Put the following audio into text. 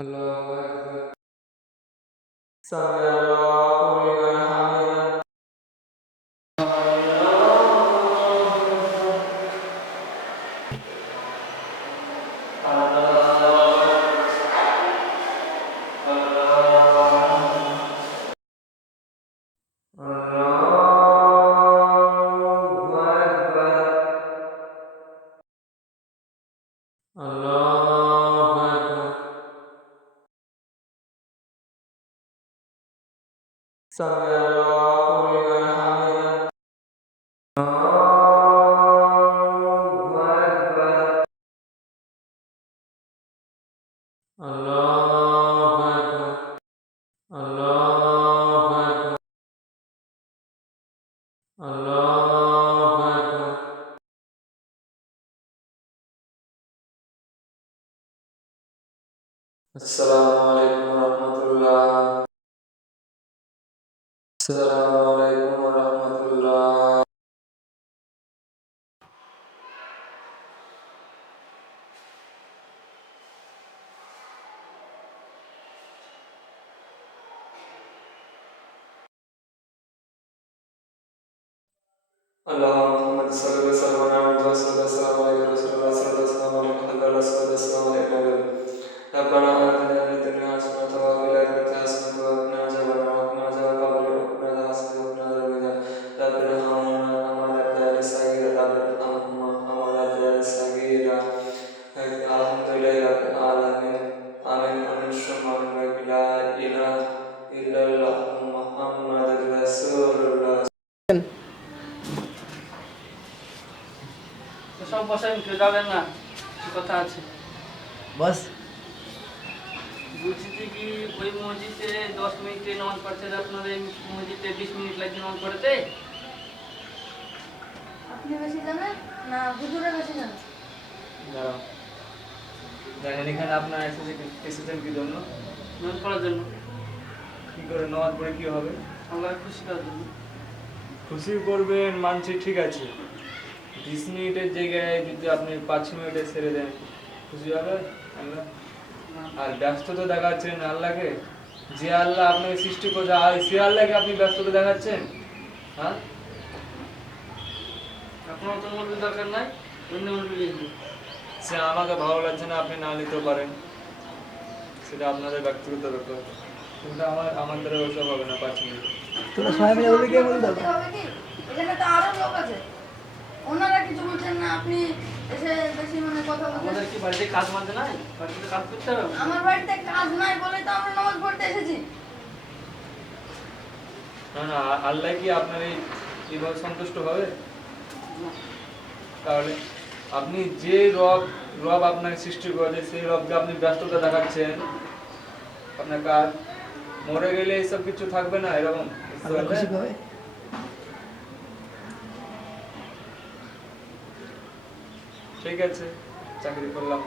Allahu Akbar. Sami Allahu liman hamidah. Allahu Akbar. Allahu Akbar. Sami Allahu liman hamidah. Allahu Akbar. Allahu Akbar. Allahu Akbar. Allahu Akbar. Assalamualaikum warahmatullahi. Assalamualaikum warahmatullahi. Allahumma salli wa sallim ala Rasulillah sallallahu alaihi wasallam sallallahu alaihi wasallam. Rabbana atina fid dunya hasanatan wa fil akhirati hasanatan wa qina adhaban nar. Rabbana hablana hasanatan wa qina adhaban nar. Rabbana hamna amala sagira. Rabbana amala sagira. Alhamdulillahi rabbil alamin. Amin amin shumma amin. La ilaha illallah Muhammadur Rasulullah. সব বসেন, কেউ যাবেন না, কিছু কথা আছে। বস বলছি যে কি ওই মসজিদে 10 মিনিটে নামাজ পড়ছে, আপনার এই মসজিদে 20 মিনিট লাগছে নামাজ পড়তে। আপনি বেশি জানেন না হুজুরে বেশি জানেন? জানেন এখানে আপনার এসেছেন কি জন্য? নামাজ পড়ার জন্য। কি করে নামাজ পড়ে কি হবে? আল্লাহ খুশি করার জন্য। খুশি করবেন মানছি, ঠিক আছে। 20 মিনিটের জায়গায় যদি আপনি 5 মিনিটে ছেড়ে দেন, খুশি হবে আল্লাহ? আর ব্যস্ততা দেখাচ্ছেন আল্লাহকে, যে আল্লাহ আপনাকে সৃষ্টি করেছে সে আল্লাহকে আপনি ব্যস্ততা দেখাচ্ছেন। হ্যাঁ, আপনার তো মূল্য দরকার নাই, অন্য মূল্য নিয়ে সে আমাকে ভালো লাগছে না, আপনি না নিতে পারেন, সেটা আপনাদের ব্যক্তিগত ব্যাপার। কিন্তু আমার দ্বারা ওসব হবে না। 5 মিনিট তোরা সবাই মিলে বলে কে বলতে হবে কি? এখানে তো আরো লোক আছে, ওনারা কিছু বলছেন না, আপনি এসে বেশি মানে কথা বলছেন। আমাদের কি বাড়িতে কাজ মাঝে নাই? বাড়িতে কাজ করতে হবে। আমার বাড়িতে কাজ নাই বলে তো আমরা নামাজ পড়তে এসেছি। না না, আল্লাহ কি আপনার এইভাবে সন্তুষ্ট হবে? তাহলে আপনি যে রব আপনাকে সৃষ্টি করেছে সেই রবকে আপনি ব্যস্ততা দেখাচ্ছেন। আপনার কাজ মরে গেলে এইসব কিছু থাকবে না, এরকম ঠিক আছে, চাকরি করলাম।